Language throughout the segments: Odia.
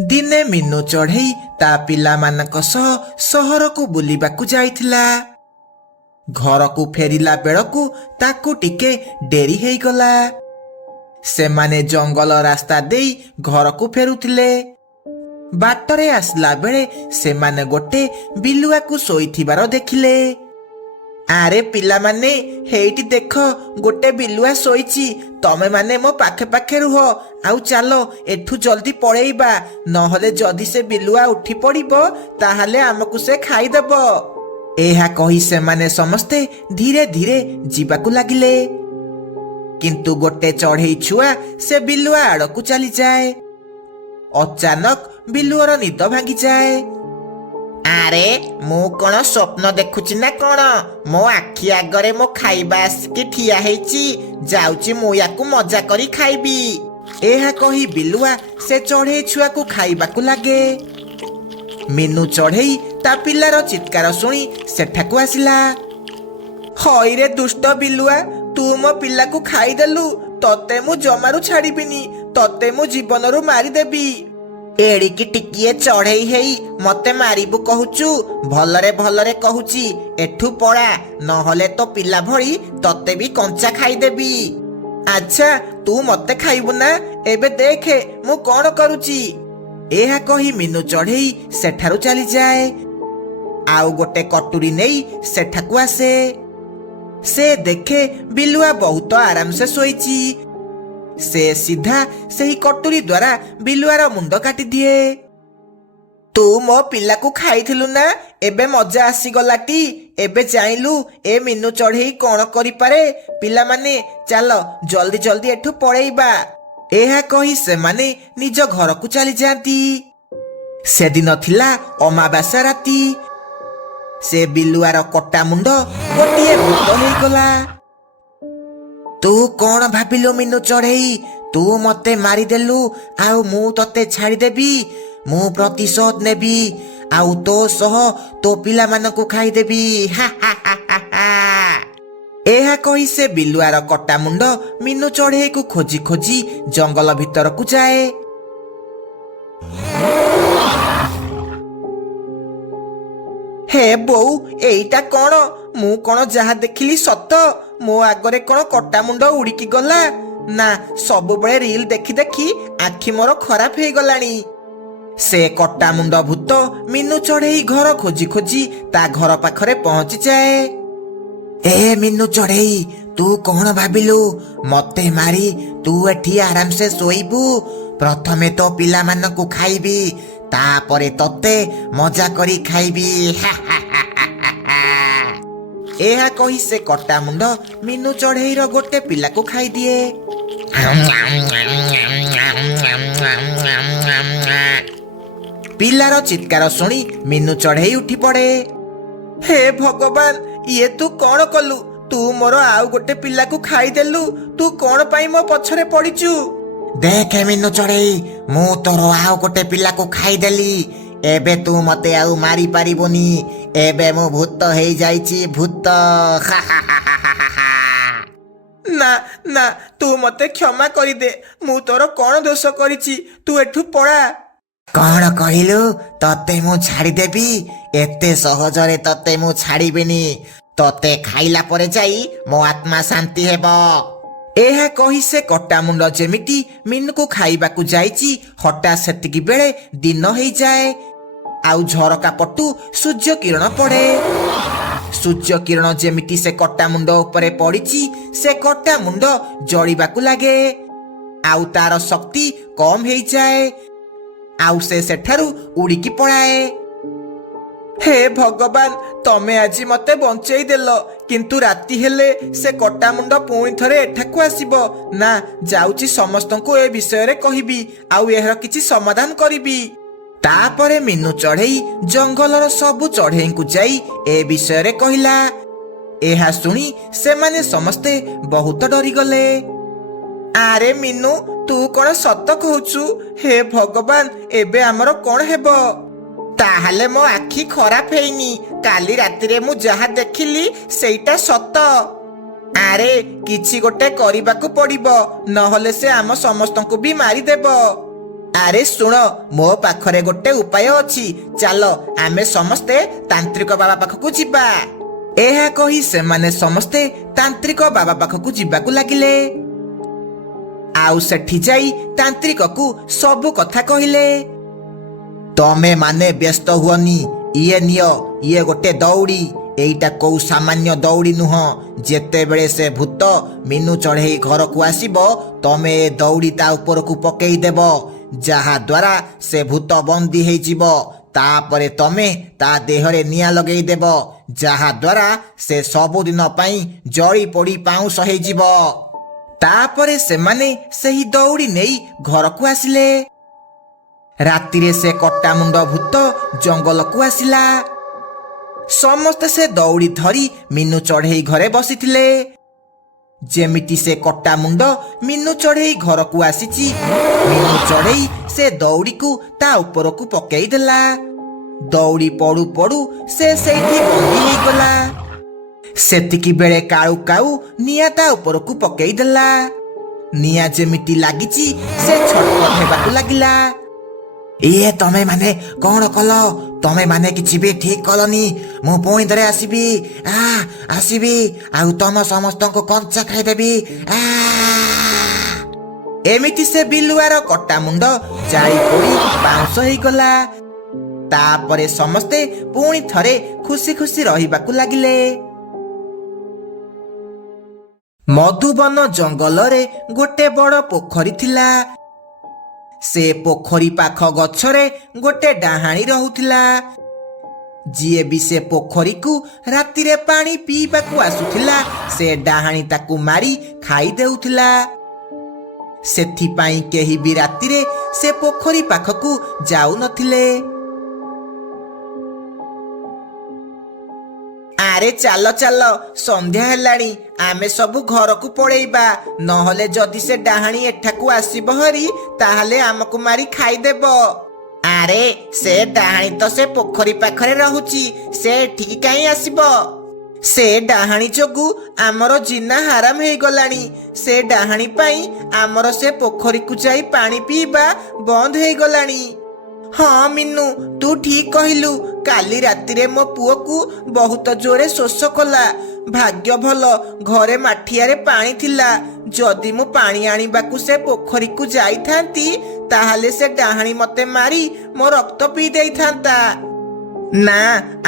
ଦିନେ ମିନୁ ଚଢ଼େଇ ତା ପିଲାମାନଙ୍କ ସହ ସହରକୁ ବୁଲିବାକୁ ଯାଇଥିଲା। ଘରକୁ ଫେରିଲା ବେଳକୁ ତାକୁ ଟିକେ ଡେରି ହେଇଗଲା। ସେମାନେ ଜଙ୍ଗଲ ରାସ୍ତା ଦେଇ ଘରକୁ ଫେରୁଥିଲେ। ବାଟରେ ଆସିଲା ବେଳେ ସେମାନେ ଗୋଟେ ବିଲୁଆକୁ ଶୋଇଥିବାର ଦେଖିଲେ। ଆରେ ପିଲାମାନେ, ହେଇଟି ଦେଖ, ଗୋଟେ ବିଲୁଆ ଶୋଇଛି। ତମେ ମାନେ ମୋ ପାଖେ ପାଖେ ରୁହ, ଆଉ ଚାଲ ଏଠୁ ଜଲ୍ଦି ପଳେଇବା, ନହେଲେ ଯଦି ସେ ବିଲୁଆ ଉଠି ପଡ଼ିବ ତାହେଲେ ଆମକୁ ସେ ଖାଇଦେବ। ଏହା କହି ସେମାନେ ସମସ୍ତେ ଧୀରେ ଧୀରେ ଯିବାକୁ ଲାଗିଲେ। କିନ୍ତୁ ଗୋଟେ ଚଢ଼େଇ ଛୁଆ ସେ ବିଲୁଆ ଆଡ଼କୁ ଚାଲିଯାଏ। ଅଚାନକ ବିଲୁଆର ନିଦ ଭାଙ୍ଗିଯାଏ। ଆରେ, ମୁଁ କଣ ସ୍ୱପ୍ନ ଦେଖୁଛି ନା କଣ? ମୋ ଆଖି ଆଗରେ ମୋ ଖାଇବା ଆସିକି ଠିଆ ହେଇଛି। ଯାଉଛି ମୁଁ ୟାକୁ ମଜା କରି ଖାଇବି। ଏହା କହି ବିଲୁଆ ସେ ଚଢ଼େଇ ଛୁଆକୁ ଖାଇବାକୁ ଲାଗେ। ମିନୁ ଚଢ଼େଇ ତା ପିଲାର ଚିତ୍କାର ଶୁଣି ସେଠାକୁ ଆସିଲା। ହଇରେ ଦୁଷ୍ଟ ବିଲୁଆ, ତୁ ମୋ ପିଲାକୁ ଖାଇଦେଲୁ। ତତେ ମୁଁ ଜମାରୁ ଛାଡ଼ିବିନି। ତତେ ମୁଁ ଜୀବନରୁ ମାରିଦେବି। ଏଡ଼ିକି ଟିକିଏ ଚଢ଼େଇ ହେଇ ମତେ ମାରିବୁ କହୁଛୁ? ଭଲରେ ଭଲରେ କହୁଛି, ଏଠୁ ପଳା, ନହେଲେ ତୋ ପିଲା ଭଳି ତତେ ବି କଞ୍ଚା ଖାଇଦେବି। ଆଚ୍ଛା, ତୁ ମତେ ଖାଇବୁ ନା? ଏବେ ଦେଖେ ମୁଁ କଣ କରୁଛି। ଏହା କହି ମିନୁ ଚଢ଼େଇ ସେଠାରୁ ଚାଲିଯାଏ। ଆଉ ଗୋଟେ କଟୁରୀ ନେଇ ସେଠାକୁ ଆସେ। ସେ ଦେଖେ ବିଲୁଆ ବହୁତ ଆରାମସେ ଶୋଇଛି। ସେ ସିଧା ସେହି କଟୁରୀ ଦ୍ୱାରା ବିଲୁଆର ମୁଣ୍ଡ କାଟିଦିଏ। ତୁ ମୋ ପିଲାକୁ ଖାଇଥିଲୁ ନା? ଏବେ ମଜା ଆସିଗଲାଟି? ଏବେ ଜାଣିଲୁ ଏ ମିନୁ ଚଢ଼େଇ କଣ କରିପାରେ? ପିଲାମାନେ, ଚାଲ ଜଲ୍ଦି ଜଲ୍ଦି ଏଠୁ ପଳେଇବା। ଏହା କହି ସେମାନେ ନିଜ ଘରକୁ ଚାଲିଯାଆନ୍ତି। ସେଦିନ ଥିଲା ଅମାବାସ୍ୟା ରାତି। ସେ ବିଲୁଆର କଟା ମୁଣ୍ଡ ଗୋଟିଏ ଭୂତ ହେଇଗଲା। ତୁ କଣ ଭାବିଲୁ ମିନୁ ଚଢ଼େଇ? ତୁ ମତେ ମାରିଦେଲୁ, ଆଉ ମୁଁ ତତେ ଛାଡ଼ିଦେବି? ମୁଁ ପ୍ରତିଶୋଧ ନେବି, ଆଉ ତୋ ସହ ତୋ ପିଲାମାନଙ୍କୁ ଖାଇଦେବି। ହା ହା ହା ହା ହା। ଏହା କହି ସେ ବିଲୁଆର କଟା ମୁଣ୍ଡ ମିନୁ ଚଢ଼େଇକୁ ଖୋଜି ଖୋଜି ଜଙ୍ଗଲ ଭିତରକୁ ଯାଏ। ହେ ବୋଉ, ଏଇଟା କଣ? ମୁଁ କଣ ଯାହା ଦେଖିଲି ସତ? ମୋ ଆଗରେ କଣ କଟା ମୁଣ୍ଡ ଉଡ଼ିକି ଗଲା? ନା, ସବୁବେଳେ ରିଲ୍ ଦେଖି ଦେଖି ଆଖି ମୋର ଖରାପ ହେଇଗଲାଣି। ସେ କଟା ମୁଣ୍ଡ ଭୂତ ମିନୁ ଚଢ଼େଇ ଘର ଖୋଜି ଖୋଜି ତା ଘର ପାଖରେ ପହଞ୍ଚିଯାଏ। ଏ ମିନୁ ଚଢ଼େଇ, ତୁ କଣ ଭାବିଲୁ ମତେ ମାରି ତୁ ଏଠି ଆରାମସେ ଶୋଇବୁ? ପ୍ରଥମେ ତୋ ପିଲାମାନଙ୍କୁ ଖାଇବି, ତାପରେ ତତେ ମଜା କରି ଖାଇବି। ହା ହା ହା ହା ହା। ଏହା କହି ସେ କଟା ମୁଣ୍ଡ ମିନୁ ଚଢ଼େଇର ଗୋଟେ ପିଲାକୁ ଖାଇଦିଏ। ପିଲାର ଚିତ୍କାର ଶୁଣି ମିନୁ ଚଢ଼େଇ ଉଠି ପଡ଼େ। ହେ ଭଗବାନ, ଇଏ ତୁ କଣ କଲୁ? ତୁ ମୋର ଆଉ ଗୋଟେ ପିଲାକୁ ଖାଇଦେଲୁ। ତୁ କଣ ପାଇଁ ମୋ ପଛରେ ପଡ଼ିଛୁ? ଦେଖେ ମିନୁ ଚଢ଼େଇ, ମୁଁ ତୋର ଆଉ ଗୋଟେ ପିଲାକୁ ଖାଇଦେଲି। ଏବେ ତୁ ମତେ ଆଉ ମାରି ପାରିବୁନି। ଏବେ ମୁଁ ଭୂତ ହେଇଯାଇଛି, ଭୂତ। ହା ହା ହା ହା ହା ହା। ନା ନା, ତୁ ମତେ କ୍ଷମା କରିଦେ। ମୁଁ ତୋର କଣ ଦୋଷ କରିଛି? ତୁ ଏଠୁ ପଳା। କଣ କହିଲୁ? ତତେ ମୁଁ ଛାଡ଼ିଦେବି? ଏତେ ସହଜରେ ତତେ ମୁଁ ଛାଡ଼ିବିନି। ତତେ ଖାଇଲା ପରେ ଯାଇ ମୋ ଆତ୍ମା ଶାନ୍ତି ହେବ। ଏହା କହି ସେ କଟା ମୁଣ୍ଡ ଯେମିତି ମିନୁକୁ ଖାଇବାକୁ ଯାଇଛି, ହଠାତ୍ ସେତିକି ବେଳେ ଦିନ ହେଇଯାଏ। ଆଉ ଝରକା ପଟୁ ସୂର୍ଯ୍ୟ କିରଣ ପଡ଼େ। ସୂର୍ଯ୍ୟ କିରଣ ଯେମିତି ସେ କଟା ମୁଣ୍ଡ ଉପରେ ପଡ଼ିଛି, ସେ କଟା ମୁଣ୍ଡ ଜଳିବାକୁ ଲାଗେ। ଆଉ ତାର ଶକ୍ତି କମ ହେଇଯାଏ। ଆଉ ସେ ସେଠାରୁ ଉଡ଼ିକି ପଳାଏ। ହେ ଭଗବାନ, ତମେ ଆଜି ମତେ ବଞ୍ଚେଇ ଦେଲ। କିନ୍ତୁ ରାତି ହେଲେ ସେ କଟା ମୁଣ୍ଡ ପୁଣି ଥରେ ଏଠାକୁ ଆସିବ। ନା, ଯାଉଛି ସମସ୍ତଙ୍କୁ ଏ ବିଷୟରେ କହିବି, ଆଉ ଏହାର କିଛି ସମାଧାନ କରିବି। ତାପରେ ମିନୁ ଚଢ଼େଇ ଜଙ୍ଗଲର ସବୁ ଚଢ଼େଇଙ୍କୁ ଯାଇ ଏ ବିଷୟରେ କହିଲା। ଏହା ଶୁଣି ସେମାନେ ସମସ୍ତେ ବହୁତ ଡରିଗଲେ। ଆରେ ମିନୁ, ତୁ କଣ ସତ କହୁଛୁ? ହେ ଭଗବାନ, ଏବେ ଆମର କଣ ହେବ? ତାହେଲେ ମୋ ଆଖି ଖରାପ ହେଇନି। କାଲି ରାତିରେ ମୁଁ ଯାହା ଦେଖିଲି ସେଇଟା ସତ। ଆରେ, କିଛି ଗୋଟେ କରିବାକୁ ପଡ଼ିବ, ନହେଲେ ସେ ଆମ ସମସ୍ତଙ୍କୁ ବି ମାରିଦେବ। ଆରେ ଶୁଣ, ମୋ ପାଖରେ ଗୋଟେ ଉପାୟ ଅଛି। ଚାଲ ଆମେ ସମସ୍ତେ ତାନ୍ତ୍ରିକ ବାବା ପାଖକୁ ଯିବା। ଏହା କହି ସେମାନେ ସମସ୍ତେ ତାନ୍ତ୍ରିକ ବାବା ପାଖକୁ ଯିବାକୁ ଲାଗିଲେ। ଆଉ ସେଠି ଯାଇ ତାନ୍ତ୍ରିକକୁ ସବୁ କଥା କହିଲେ। ତମେ ମାନେ ବ୍ୟସ୍ତ ହୁଅନି, ଇଏ ନିଅ, ଇଏ ଗୋଟେ ଦଉଡ଼ି। ଏଇଟା କୋଉ ସାମାନ୍ୟ ଦଉଡ଼ି ନୁହଁ। ଯେତେବେଳେ ସେ ଭୂତ ମିନୁ ଚଢ଼େଇ ଘରକୁ ଆସିବ, ତମେ ଏ ଦଉଡ଼ି ତା ଉପରକୁ ପକେଇ ଦେବ, ଯାହା ଦ୍ୱାରା ସେ ଭୂତ ବନ୍ଦୀ ହେଇଯିବ। ତାପରେ ତମେ ତା ଦେହରେ ନିଆଁ ଲଗେଇ ଦେବ, ଯାହା ଦ୍ୱାରା ସେ ସବୁଦିନ ପାଇଁ ଜଳି ପୋଡ଼ି ପାଉଁଶ ହେଇଯିବ। ତାପରେ ସେମାନେ ସେହି ଦଉଡ଼ି ନେଇ ଘରକୁ ଆସିଲେ। ରାତିରେ ସେ କଟାମୁଣ୍ଡ ଭୂତ ଜଙ୍ଗଲକୁ ଆସିଲା। ସମସ୍ତେ ସେ ଦଉଡ଼ି ଧରି ମିନୁ ଚଢ଼େଇ ଘରେ ବସିଥିଲେ। ଯେମିତି ସେ କଟାମୁଣ୍ଡ ମିନୁ ଚଢ଼େଇ ଘରକୁ ଆସିଛି, ମିନୁ ଚଢ଼େଇ ସେ ଦଉଡ଼ିକୁ ତା ଉପରକୁ ପକେଇ ଦେଲା। ଦଉଡ଼ି ପଡୁ ପଡୁ ସେ ସେଇଠି ବନ୍ଦୀ ହେଇଗଲା। ସେତିକି ବେଳେ କାଉ କାଉ ନିଆଁ ତା ଉପରକୁ ପକେଇ ଦେଲା। ନିଆଁ ଯେମିତି ଲାଗିଛି ସେ ଛଟପଟ ହେବାକୁ ଲାଗିଲା। ଇଏ ତମେ ମାନେ କଣ କଲ? ତମେ ମାନେ କିଛି ବି ଠିକ କଲନି। ମୁଁ ପୁଣି ଥରେ ଆସିବି, ଆସିବି, ଆଉ ତମ ସମସ୍ତଙ୍କୁ କଞ୍ଚା ଖାଇଦେବି। ଏମିତି ସେ ବିଲୁଆର କଟା ମୁଣ୍ଡ ଜାଳି ପୋଡ଼ି ପାଉଁଶ ହେଇଗଲା। ତାପରେ ସମସ୍ତେ ପୁଣି ଥରେ ଖୁସି ଖୁସି ରହିବାକୁ ଲାଗିଲେ। ମଧୁବନ ଜଙ୍ଗଲରେ ଗୋଟେ ବଡ଼ ପୋଖରୀ ଥିଲା। ସେ ପୋଖରୀ ପାଖ ଗଛରେ ଗୋଟେ ଡାହାଣୀ ରହୁଥିଲା। ଯିଏ ବି ସେ ପୋଖରୀକୁ ରାତିରେ ପାଣି ପିଇବାକୁ ଆସୁଥିଲା, ସେ ଡାହାଣୀ ତାକୁ ମାରି ଖାଇ ଦେଉଥିଲା। ସେଥିପାଇଁ କେହି ବି ରାତିରେ ସେ ପୋଖରୀ ପାଖକୁ ଯାଉନଥିଲେ। ଆରେ ଚାଲ ଚାଲ, ସନ୍ଧ୍ୟା ହେଲାଣି, ଆମେ ସବୁ ଘରକୁ ପଳେଇବା। ନହେଲେ ଯଦି ସେ ଡାହାଣୀ ଏଠାକୁ ଆସିବ ହରି, ତାହେଲେ ଆମକୁ ମାରି ଖାଇଦେବ। ଆରେ ସେ ଡାହାଣୀ ତ ସେ ପୋଖରୀ ପାଖରେ ରହୁଛି, ସେ ଏଠିକି କାହିଁ ଆସିବ? ସେ ଡାହାଣୀ ଯୋଗୁ ଆମର ଜିନା ହାରାମ ହେଇଗଲାଣି। ସେ ଡାହାଣୀ ପାଇଁ ଆମର ସେ ପୋଖରୀକୁ ଯାଇ ପାଣି ପିଇବା ବନ୍ଦ ହେଇଗଲାଣି। ହଁ ମିନୁ, ତୁ ଠିକ କହିଲୁ। କାଲି ରାତିରେ ମୋ ପୁଅକୁ ବହୁତ ଜୋରେ ଶୋଷ କଲା। ଭାଗ୍ୟ ଭଲ ଘରେ ମାଠିଆରେ ପାଣି ଥିଲା। ଯଦି ମୁଁ ପାଣି ଆଣିବାକୁ ସେ ପୋଖରୀକୁ ଯାଇଥାନ୍ତି, ତାହେଲେ ସେ ଡାହାଣୀ ମତେ ମାରି ମୋ ରକ୍ତ ପିଇ ଦେଇଥାନ୍ତା। ନା,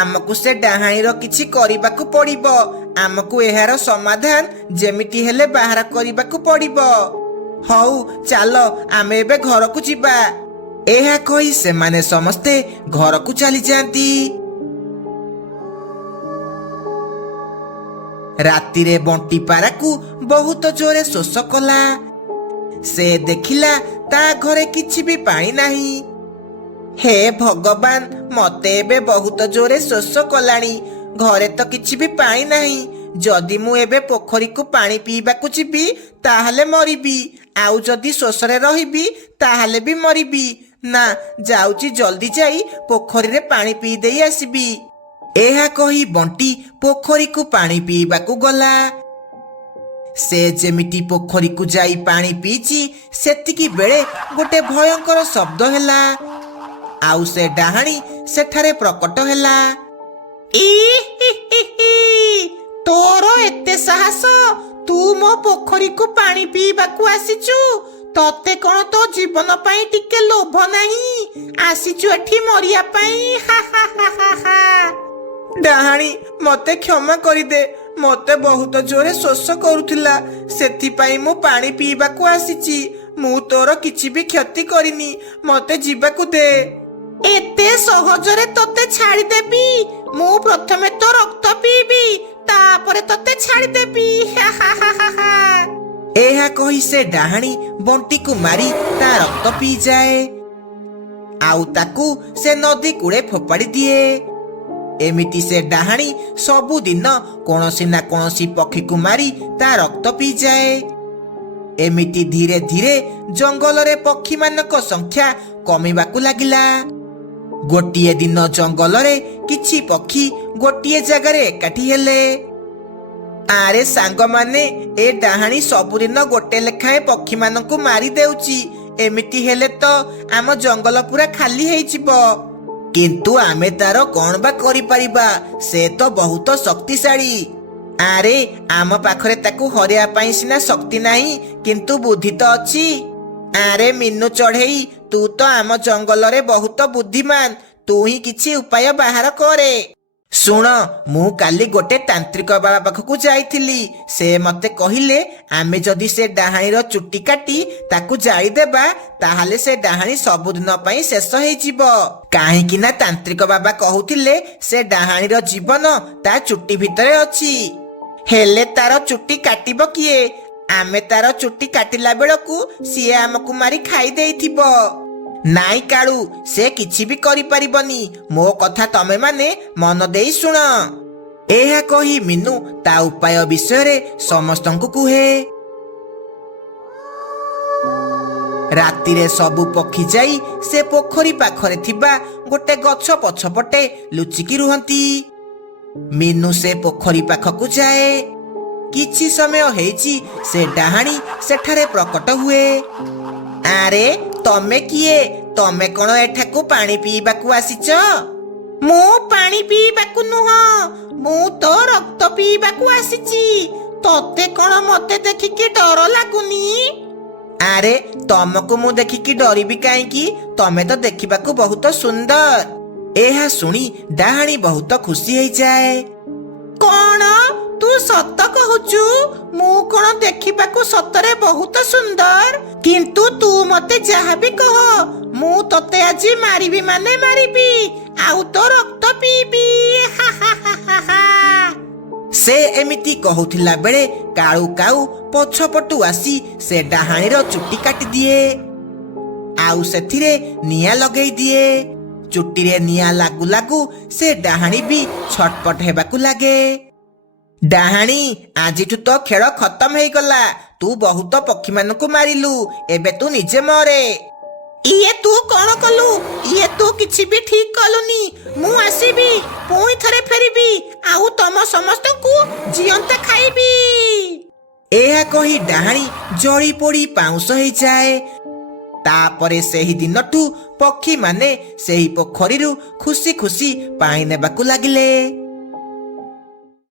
ଆମକୁ ସେ ଡାହାଣୀର କିଛି କରିବାକୁ ପଡ଼ିବ। ଆମକୁ ଏହାର ସମାଧାନ ଯେମିତି ହେଲେ ବାହାର କରିବାକୁ ପଡ଼ିବ। ହଉ ଚାଲ, ଆମେ ଏବେ ଘରକୁ ଯିବା। ଏହା କହି ସେମାନେ ସମସ୍ତେ ଘରକୁ ଚାଲିଯାଆନ୍ତି। ରାତିରେ ବଣ୍ଟି ପାରାକୁ ବହୁତ ଜୋରେ ଶୋଷ କଲା। ସେ ଦେଖିଲା ତା ଘରେ କିଛି ବି ପାଣି ନାହିଁ। ହେ ଭଗବାନ, ମତେ ଏବେ ବହୁତ ଜୋରେ ଶୋଷ କଲାଣି। ଘରେ ତ କିଛି ବି ପାଣି ନାହିଁ। ଯଦି ମୁଁ ଏବେ ପୋଖରୀକୁ ପାଣି ପିଇବାକୁ ଯିବି, ତାହେଲେ ମରିବି। ଆଉ ଯଦି ଶୋଷରେ ରହିବି, ତାହେଲେ ବି ମରିବି। ନା, ଯାଉଛି ଜଲ୍ଦି ଯାଇ ପୋଖରୀରେ ପାଣି ପିଇ ଦେଇ ଆସିବି। ଏହା କହି ବଣ୍ଟି ପୋଖରୀକୁ ପାଣି ପିଇବାକୁ ଗଲା। ସେ ଯେମିତି ପୋଖରୀକୁ ଯାଇ ପାଣି ପିଇଛି, ସେତିକି ବେଳେ ଗୋଟେ ଭୟଙ୍କର ଶବ୍ଦ ହେଲା। ଆଉ ସେ ଡାହାଣୀ ସେଠାରେ ପ୍ରକଟ ହେଲା। ତୋର ଏତେ ସାହସ? ତୁ ମୋ ପୋଖରୀକୁ ପାଣି ପିଇବାକୁ ଆସିଛୁ? ତତେ କଣ ତୋ ଜୀବନ ପାଇଁ ଟିକେ ଲୋଭ ନାହିଁ? ଆସିଛୁ ଏଠି ମରିବା ପାଇଁ? ଡାହାଣୀ, ମତେ କ୍ଷମା କରିଦେ। ମତେ ବହୁତ ଜୋରେ ଶୋଷ କରୁଥିଲା, ସେଥିପାଇଁ ମୁଁ ପାଣି ପିଇବାକୁ ଆସିଛି। ମୁଁ ତୋର କିଛି ବି କ୍ଷତି କରିନି, ମତେ ଯିବାକୁ ଦେ। ଏତେ ସହଜରେ ତତେ ଛାଡ଼ିଦେବି? ମୁଁ ପ୍ରଥମେ ତୋ ରକ୍ତ ପିଇବି, ତାପରେ ତତେ ଛାଡ଼ିଦେବି। ଏହା କହି ସେ ଡାହାଣୀ ବଣ୍ଟିକୁ ମାରି ତା ରକ୍ତ ପିଇଯାଏ। ଆଉ ତାକୁ ସେ ନଦୀ କୂଳେ ଫୋପାଡ଼ି ଦିଏ। ଏମିତି ସେ ଡାହାଣୀ ସବୁଦିନ କୌଣସି ନା କୌଣସି ପକ୍ଷୀକୁ ମାରି ତା ରକ୍ତ ପିଇଯାଏ। ଏମିତି ଧୀରେ ଧୀରେ ଜଙ୍ଗଲରେ ପକ୍ଷୀମାନଙ୍କ ସଂଖ୍ୟା କମିବାକୁ ଲାଗିଲା। ଗୋଟିଏ ଦିନ ଜଙ୍ଗଲରେ କିଛି ପକ୍ଷୀ ଗୋଟିଏ ଜାଗାରେ ଏକାଠି ହେଲେ। ଆରେ ସାଙ୍ଗମାନେ, ଏ ଡାହାଣୀ ସବୁଦିନ ଗୋଟେ ଲେଖାଏଁ ପକ୍ଷୀମାନଙ୍କୁ ମାରି ଦେଉଛି। ଏମିତି ହେଲେ ତ ଆମ ଜଙ୍ଗଲ ପୁରା ଖାଲି ହେଇଯିବ। କିନ୍ତୁ ଆମେ ତାର କଣ ବା କରିପାରିବା? ସେ ତ ବହୁତ ଶକ୍ତିଶାଳୀ। ଆରେ ଆମ ପାଖରେ ତାକୁ ହରେଇବା ପାଇଁ ସିନା ଶକ୍ତି ନାହିଁ, କିନ୍ତୁ ବୁଦ୍ଧି ତ ଅଛି। ଆରେ ମିନୁ ଚଢ଼େଇ, ତୁ ତ ଆମ ଜଙ୍ଗଲରେ ବହୁତ ବୁଦ୍ଧିମାନ। ତୁ ହିଁ କିଛି ଉପାୟ ବାହାର କରେ। ଶୁଣ, ମୁଁ କାଲି ଗୋଟେ ତାନ୍ତ୍ରିକ ବାବା ପାଖକୁ ଯାଇଥିଲି। ସେ ମତେ କହିଲେ ଆମେ ଯଦି ସେ ଡାହାଣୀର ଚୁଟି କାଟି ତାକୁ ଜାଳିଦେବା, ତାହେଲେ ସେ ଡାହାଣୀ ସବୁଦିନ ପାଇଁ ଶେଷ ହେଇଯିବ। କାହିଁକି ନା ତାନ୍ତ୍ରିକ ବାବା କହୁଥିଲେ ସେ ଡାହାଣୀର ଜୀବନ ତା ଚୁଟି ଭିତରେ ଅଛି। ହେଲେ ତାର ଚୁଟି କାଟିବ କିଏ? ଆମେ ତାର ଚୁଟି କାଟିଲା ବେଳକୁ ସିଏ ଆମକୁ ମାରି ଖାଇ ଦେଇଥିବ। ନାଇଁ କାଳୁ, ସେ କିଛି ବି କରିପାରିବନି। ମୋ କଥା ତମେ ମାନେ ମନ ଦେଇ ଶୁଣ। ଏହା କହି ମିନୁ ତା ଉପାୟ ବିଷୟରେ ସମସ୍ତଙ୍କୁ କୁହେ। ରାତିରେ ସବୁ ପକ୍ଷୀ ଯାଇ ସେ ପୋଖରୀ ପାଖରେ ଥିବା ଗୋଟେ ଗଛ ପଛପଟେ ଲୁଚିକି ରୁହନ୍ତି। ମିନୁ ସେ ପୋଖରୀ ପାଖକୁ ଯାଏ। କିଛି ସମୟ ହେଇଛି ସେ ଡାହାଣୀ ସେଠାରେ ପ୍ରକଟ ହୁଏ। ଆରେ ତମେ କିଏ? ତମେ କଣ ଏଠାକୁ ପାଣି ପିଇବାକୁ ଆସିଛ? ମୁଁ ପାଣି ପିଇବାକୁ ନୁହଁ, ମୁଁ ତ ରକ୍ତ ପିଇବାକୁ ଆସିଛି। ତତେ କଣ ମତେ ଦେଖିକି ଡର ଲାଗୁନି? ଆରେ ତମକୁ ମୁଁ ଦେଖିକି ଡରିବି କାହିଁକି? ତମେ ତ ଦେଖିବାକୁ ବହୁତ ସୁନ୍ଦର। ଏହା ଶୁଣି ଡାହାଣୀ ବହୁତ ଖୁସି ହେଇଯାଏ। କଣ ତୁ ସତ କହୁଛୁ? ମୁଁ କଣ ଦେଖିବାକୁ ସତରେ ବହୁତ ସୁନ୍ଦର? କିନ୍ତୁ ତୁ ମତେ ଯାହାବି କହ, ମୁଁ ତତେ ଆଜି ମାରିବି ମାନେ ମାରିବି, ଆଉ ତୋ ରକ୍ତ ପିଇବି। ସେ ଏମିତି କହୁଥିଲା ବେଳେ କାଳୁ କାଉ ପଛପଟୁ ଆସି ସେ ଡାହାଣୀର ଚୁଟି କାଟିଦିଏ, ଆଉ ସେଥିରେ ନିଆଁ ଲଗେଇ ଦିଏ। ଚୁଟିରେ ନିଆଁ ଲାଗୁ ଲାଗୁ ସେ ଡାହାଣୀ ବି ଛଟପଟ ହେବାକୁ ଲାଗେ। ଡାହାଣୀ, ଆଜିଠୁ ତ ଖେଳ ଖତମ ହେଇଗଲା। ତୁ ବହୁତ ପକ୍ଷୀମାନଙ୍କୁ ମାରିଲୁ, ଏବେ ତୁ ନିଜେ ମରେ। ଇଏ ତୁ କଣ କଲୁ? ଇଏ ତୁ କିଛି ବି ଠିକ କଲୁନି। ମୁଁ ଆସିବି, ପୁଣି ଥରେ ଫେରିବି, ଆଉ ତମ ସମସ୍ତଙ୍କୁ ଜିଅନ୍ତା ଖାଇବି। ଏହା କହି ଡାହାଣୀ ଜଳି ପୋଡ଼ି ପାଉଁଶ ହେଇଯାଏ। ତାପରେ ସେହି ଦିନଠୁ ପକ୍ଷୀମାନେ ସେହି ପୋଖରୀରୁ ଖୁସି ଖୁସି ପାଣି ନେବାକୁ ଲାଗିଲେ।